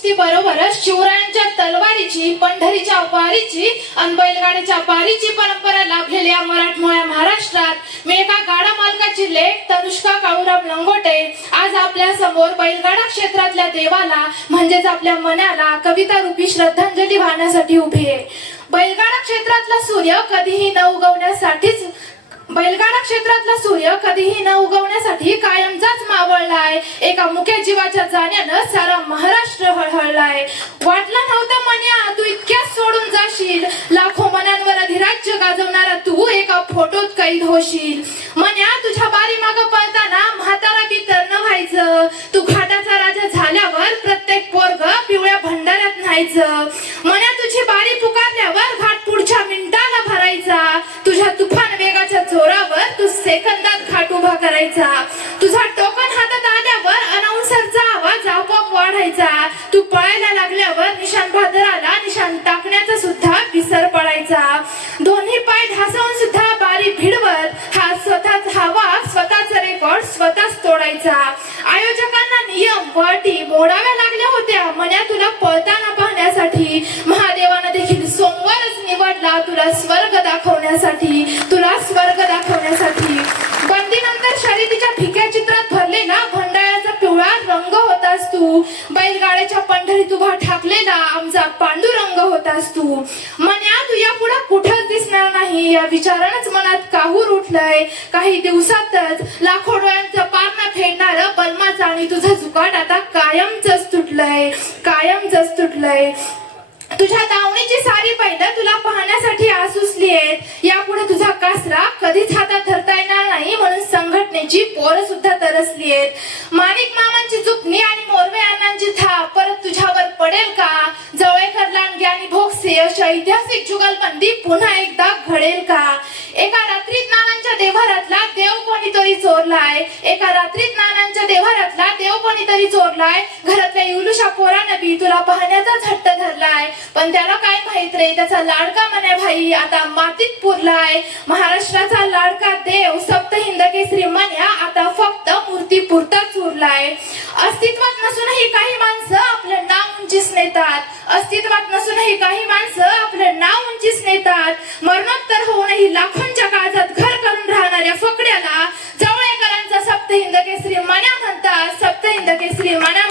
कुस्ती बरोबरच शिवरायांच्या तलवारीची पंढरीच्या वारीची आणि बैलगाड्याच्या वारीची परंपरा लाभलेल्या मराठमोळ्या महाराष्ट्रात. मी एका गाडा मालकाची लेख तनुष्का काळूराम लंगोटे आज आपल्यासमोर बैलगाडा क्षेत्रातल्या देवाला म्हणजेच आपल्या मनाला कविता रूपी श्रद्धांजली वाहण्यासाठी उभी आहे. बैलगाडा क्षेत्रातला सूर्य कधीही न उगवण्यासाठीच बैलगाडा क्षेत्रातला सूर्य कधीही न उगवण्यासाठी कायमचा मावळलाय एका मुख्य जीवाच्या जाण्यानं सारा महाराष्ट्र हळहळलाय. वाटलं नव्हतं मन्या तू इतक्या सोडून जाशील. लाखो मनांवर अधिराज्य गाजवणारा तू एका फोटोत कैद होशील. मन्या तुझ्या बारी माग पळताना म्हातारा बी तरण व्हायचं. तू घाटाचा राजा झाल्यावर प्रत्येक पोरग पिवळ्या भंडाऱ्यात न्हायचं. मन्या तुझी बारी पुकारल्यावर घाट पुढच्या मिनिटाला भरायचा. तुझ्या तुफान वेगाच्या जोरावर तू सेकंदात घाट उभा करायचा. तुझा टोक काढायचा. तू पळायला लागल्यावर निशाण भादराला निशाण टाकण्याचा सुद्धा विसर पडायचा. दोन्ही पाय ढासवून सुद्धा बारी भिडवत हा स्वतःच हवा स्वतःचा रेकॉर्ड स्वतःच तोडायचा. आयोजकांना नियम व अटी मोडाव्या लागल्या होत्या मन्या तुला पळताना पाहण्यासाठी. महादेवानं देखील सोमवारच निवडला तुला स्वर्ग दाखवण्यासाठी. तुला स्वर्ग तू? बैलगाड्याच्या पंढरीत उभा ठाकलेला आमचा पांडुरंग होतास तू. मन्या तुझ्या पुढे कुठंच दिसणार नाही. या विचारानंच मनात काहूर उठलंय. काही दिवसातच लाखो डोळ्यांचं पारणं फेडणार बलमाचं आणि तुझं जुकाट आता कायमच तुटलंय. कायमच तुटलंय. तुझ्या दावणीची सारी पहिलं तुला पाहण्यासाठी आसुसली आहेत. यापुढे तुझा कासरा कधीच हातात धरता येणार नाही म्हणून पोरं सुद्धा तरसली आहेत माणिक मामांची जुपणी आणि मोरवे अण्णांची थाप परत तुझ्यावर पडेल का? जवळेकर लांडगे आणि भोगसे अशा ऐतिहासिक जुगलबंदी पुन्हा एकदा घडेल का? एका रात्रीत नानांच्या देव्हारातला देव कोणीतरी चोरलाय? एका रात्रीत नानांच्या देव्हारातला देव कोणीतरी चोरलाय? घरातल्या युलुशा पोरानं बी तुला पाहण्याचा झट्ट धरलाय पण त्याला काय माहीत रे? त्याचा लाडका मने भाई आता मातीत पुरला आहे. महाराष्ट्राचा लाडका देव सप्त हिंद केसरी मन्या आता फक्त मूर्ती पुरताच उरला आहे अस्तित्वात नसूनही काही माणसं आपलं नाव उंचीस नेतात. अस्तित्वात नसूनही काही माणसं आपलं नाव उंचीस नेतात. मरणोत्तर होऊनही लाखोंच्या काळजात घर करून राहणाऱ्या फकड्याला जवळेकरांचा सप्त हिंद केसरी मन्या म्हणतात. सप्त हिंद केसरी मन्या